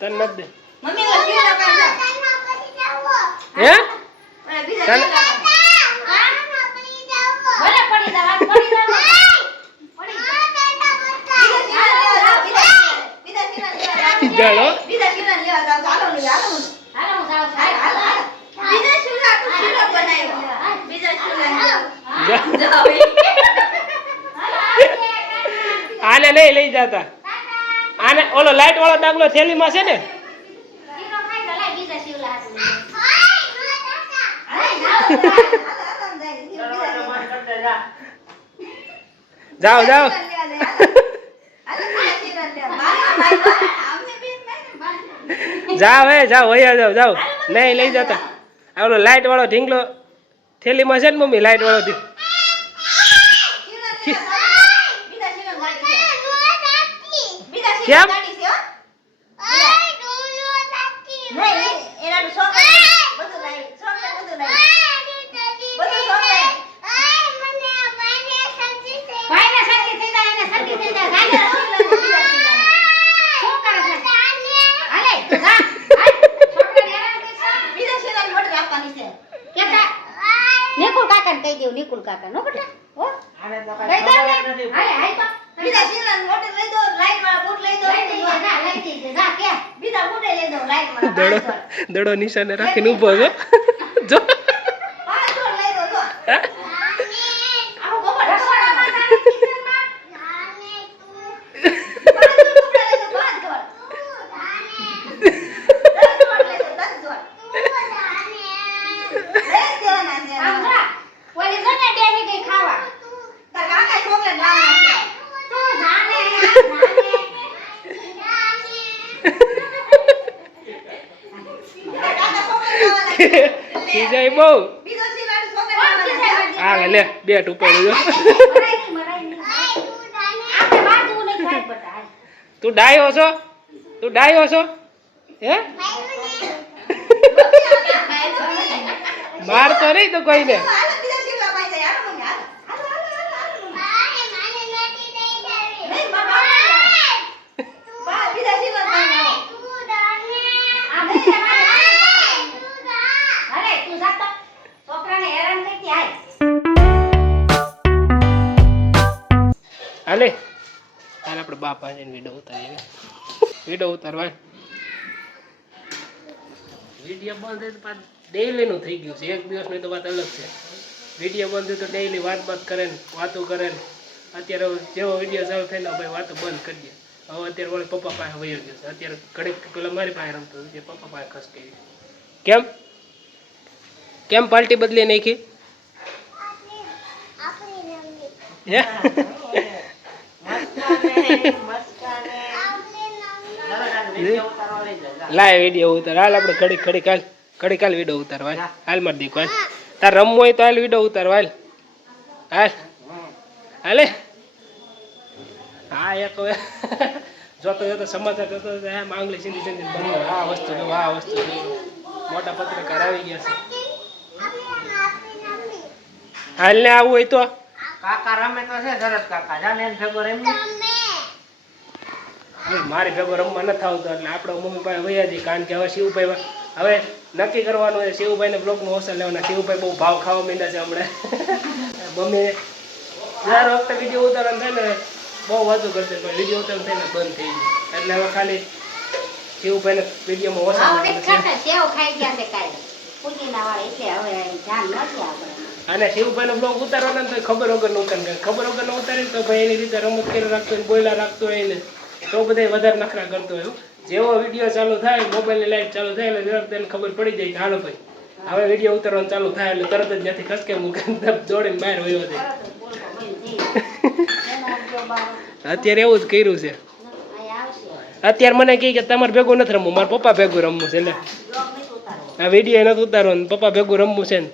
તને દે. મમ્મી હે? તને-. ભલે પડી પડી બીજા લેવા. હાલો ને, હું. બીજા તો બનાવ્યો. બીજા નહીં લઈ જતા. આને ઓલો લાઈટ વાળો ડાગલો થેલીમાં છે ને. જાઓ જાઓ. જાઓ હે જાઓ વૈયા જાઓ જાઓ નહીં લઈ જતા આ ઓલો લાઈટ વાળો ઢીંગલો થેલીમાં છે ને મમ્મી લાઈટ વાળો ઢીંગ- છે. કેતા નિકુલ કાકાને કહી દેવું નિકુલ કાકા નો બેટા? હો? દો ને હાલે હાલ તો. બીજા શીલાની મોટર લઈ દો, લાઈટ વાળા બૂટ લઈ દો. લઈ દઈએ જા લઈ દઈએ ના કે બીજા બૂટે લઈ દો, લાઈટ વાળા. દડો દડો નિશાને રાખીને ઊભો છો જો પાંચ જોડ લઈ દો, જો. હે? આખું ગોબર રસોડામાં ઢસોડામાં. તારે કિચનમાં પાંચ જોડ કપડાં લઈ દો, પાંચ જોડ. દસ જોડ લઈ દો, દસ જોડ. લઈ જ દેવાના છે. આમ જા ઓલી જો ને બેહી ગઈ ખાવા તાર કાકા ચોકલેટ લાવવાના છે. તું જાને જાને તાર કાકા ચોકલેટ લાવવાના છે. બહુ લાવવાના છે. ખીજાય હા લે બે ટુપાડું જો બટા. તું ડાયો છો? તું ડાયો છો? હે? મારતો નહીં તો કોઈને. હાલે હાલ આપણે બાપા જઈને વીડિયો ઉતારીએ વીડિયો ઉતારવા. વીડિયો બંધ તો પાછું ડેઈલી નું થઈ ગયું છે. એક દિવસની તો વાત અલગ છે. વીડિયો બંધ તો ડેઈલી વાત બાત કરે ને વાતો કરે ને. અત્યારે જેવો વીડિયો ચાલુ થાય ને ભાઈ વાતો બંધ કરી દે હવે અત્યારે વળી પપ્પા પાસે વયો ગયો છે. અત્યારે ઘડીક પેલા મારી પાસે રમતો હતો, પપ્પા પાસે ખસકી કેમ? કેમ પાર્ટી બદલી નાખી? હે? લાય વીડિયો ઉતાર. હાલ આપણે ઘડી ઘડી કાલ ઘડી કાલ વીડિયો ઉતારવા. હાલ. માર દીકો હાલ. તાર રમવું હોય તો હાલ વીડિયો ઉતારવા, હાલ. હાલ. હાલે. હા એક જોતો જોતો સમાચાર જોતો એમ આંગળી સિંધી સિંધી બનવું આ વસ્તુ જો, આ વસ્તુ મોટા પત્રકાર આવી ગયા છે. હાલ ને આવું હોય તો? કાકા રમે તો છે, સરસ કાકા. જાને ભેગો રમી હવે મારી ભેગો રમવા નથી આવતો એટલે આપણે મમ્મી પાસે વૈયા જઈએ કારણ કે હવે શિવભાઈ હવે નક્કી કરવાનું છે શિવભાઈને બ્લોકનું ઓછા લેવાના. શિવભાઈ બહુ ભાવ ખાવા માંડ્યા છે હમણાં. મમ્મી દર વખતે વીડિયો ઉતારણ થાય ને બહુ વાતો કરશે પણ વીડિયો ઉતારણ થાય ને બંધ થઈ ગયું એટલે હવે ખાલી શિવભાઈને વિડીયોમાં ઓછા અને શિવભાઈનો બ્લોગ ઉતારવાના તો ખબર વગર ઉતાર. કરે ખબર વગર ન ઉતારે તો ભાઈ એની રીતે રમત કરી રાખતો હોય બોયલા રાખતો હોય ને. તો બધે વધારે નખરા કરતો હોય જેવો વીડિયો ચાલુ થાય મોબાઈલની લાઈટ ચાલુ થાય એટલે તરત એને ખબર પડી જાય કે હાલો ભાઈ હવે વીડિયો ઉતારવાનું ચાલુ થાય એટલે તરત જ ત્યાંથી ખસકે મૂકે દોડીને બહાર વયો જાય. અત્યારે એવું જ કર્યું છે. અત્યારે મને કહે કે તમારે ભેગું નથી રમવું મારા પપ્પા ભેગું રમવું છે એટલે નથી ઉતારવો આ વીડિયો નથી ઉતારવાનું પપ્પા ભેગું રમવું છે ને.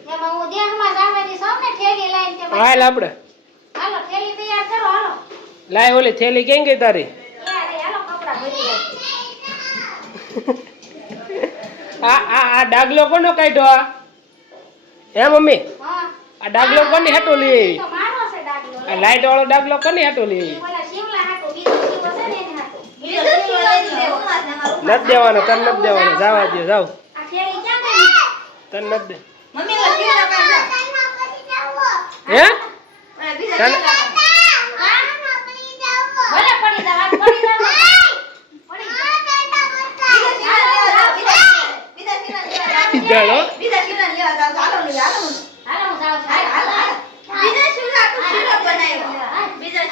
ને હાલ આપણે લાય ઓલી થેલી કેમ ગઈ તારી? આ આ આ ડાગલો કોનો કાઢ્યો? આ હે મમ્મી? આ ડાગલો કોની હાટો લઈ આવી? તો મારો છે ડાગલો. આ લાઈટ વાળો ડાગલો કોની હાટો લઈ. નથી દેવાનો તને નથી દેવાનો. જવા દે જાવ તને નથી દે. હે ઓલા બીજા ચાલ. શિવલા પાસે. ભલે પડી જાવ આજ પડી જાવ પડી જાવ બીજા શિવલા લેવા જાઓ. બીજા શિવલા લેવા જાઓ. જાણો બીજા શિવલા લેવા જાઓ. ચાલો ને, હાલો. હાલો છું હાલો, હાલો. બીજા શિવલા આખું શિવલો બનાવ્યો. બીજા.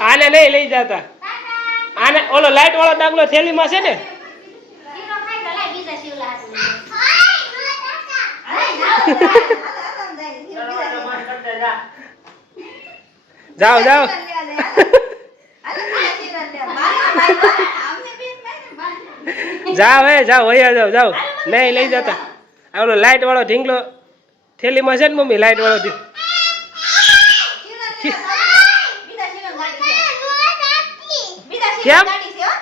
આને નહીં લઈ જતા આને ઓલો લાઈટ વાળો ડાગલો થેલીમાં છે ને શીરો. જાઓ જાઓ જાઓ હે જાઓ વૈયા જાઓ જાઓ. નહીં લઈ જતા. આ ઓલો લાઈટ વાળો ઢીંગલો. થેલીમાં છે ને મમ્મી લાઈટ વાળો કેમ? શિવલા ગાડી છે, હો.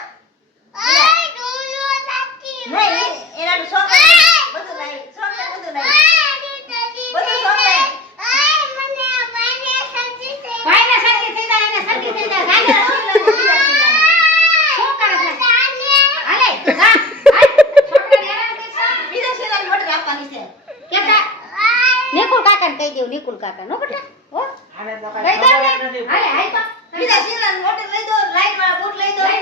નહીં, નહીં, એના તો છોકરા બધું લાવી. છોકરા બધું લાવી. બધું છોકરા. ભાઈને શરદી થઈ જાય એને શરદી થઈ જાય જાય બીજા શિવલા લે, બીજા શિવલા લે. શું કરે છે હાલે તું જા હાલ છોકરાને હેરાન કરશો બીજા શિવલાની મોટર આપવાની છે. કેતા નિકુલ કાકાને કહી દેવું નિકુલ કાકા નો બેટા હો આને તો લઈ દો ને. હાલે હાલ તો. બીજા શિવલાની મોટર લઈ દો, લાઈટ વાળા બૂટ લઈ દો. લઈ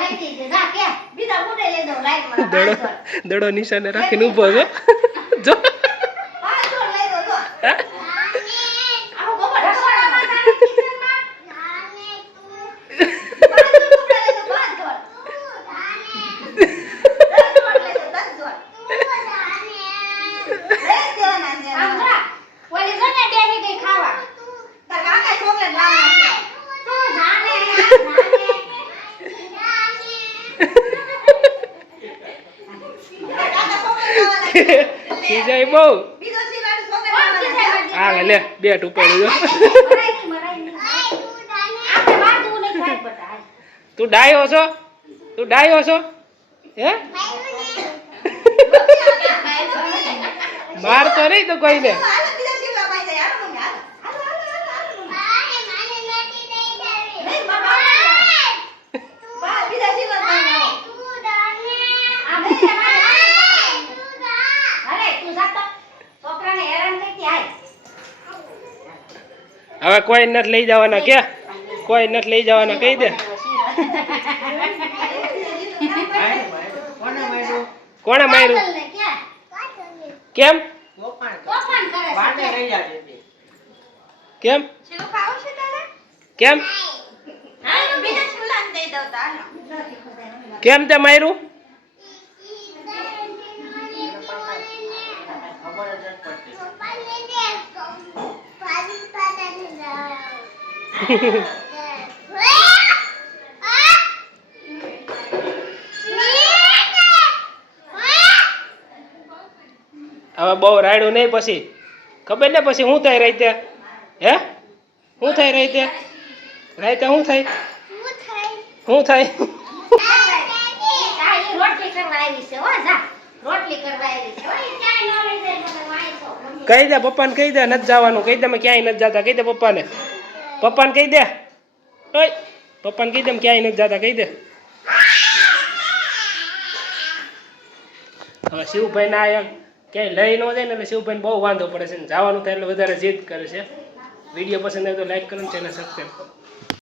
લઈ દઈએ જા કે બીજા બૂટે લઈ દો, લાઈટ વાળા. દડો નિશાને રાખીને ઊભો છો. જો. પાંચ જોડ લઈ દો, જો. હે? આખું કબાટ રસોડામાં રસોડામાં. તારે કિચનમાં પાંચ જોડ કપડાં લઈ દો, પાંચ જોડ. દસ જોડ લઈ દો, દસ જોડ. લઈ જ દેવાના છે. આમ જા ઓલી જો ને બેહી ગઈ ખાવા તારા કાકાએ ચોકલેટ લાવવાના છે. તું જાને જાને તારા કાકા ચોકલેટ લાવવાના છે. ખીજાય બહુ. હા લે બેટ ઉપાડી જો મરાઈ નહીં મરાઈ નહીં આપણે વાંધવું નહીં થાય બટા હાલ. તું ડાયો છો? તું ડાયો છો? હે? માર તો નહીં તો કોઈને. હાલો, બીજા શિવલા પાસે જાય. Hello, mummy, hello. Hello, hello, hello, hello. નહીં, બાબા, હાલો. બા, બીજા શિવલા પાસે જાઓ. આમ નહીં જવાનું. હાલે તું જા તો છોકરાને હેરાન કરતી હાલ હવે કોઈ નથી લઈ જવાના કે કોઈ નથી લઈ જવાના કહી દે? કોણે માર્યું કેમ. કેમ? કેમ. કેમ તે માર્યું હવે બહુ રાયડું નહીં પછી. ખબર ને પછી શું થાય રાતે? હે? શું થાય રાતે? રાતે શું થાય? શું થાય? કહી દે પપ્પાને, કહી દે, નથી જવાનું. કહી દે મેં ક્યાંય નથી જતા. કહી દે પપ્પાને. પપ્પાને કહી દે. ઓય, પપ્પાને કહી દે ક્યાંય નથી જતા, કહી દે. હવે શિવભાઈ ના એમ ક્યાંય લઈ ન જાય ને એટલે શિવભાઈને બહુ વાંધો પડે છે જવાનું થાય એટલે વધારે જીદ કરે છે. વીડિયો પસંદ આવે તો લાઈક કરો ને ચેનલ સબસ્ક્રાઈબ કરો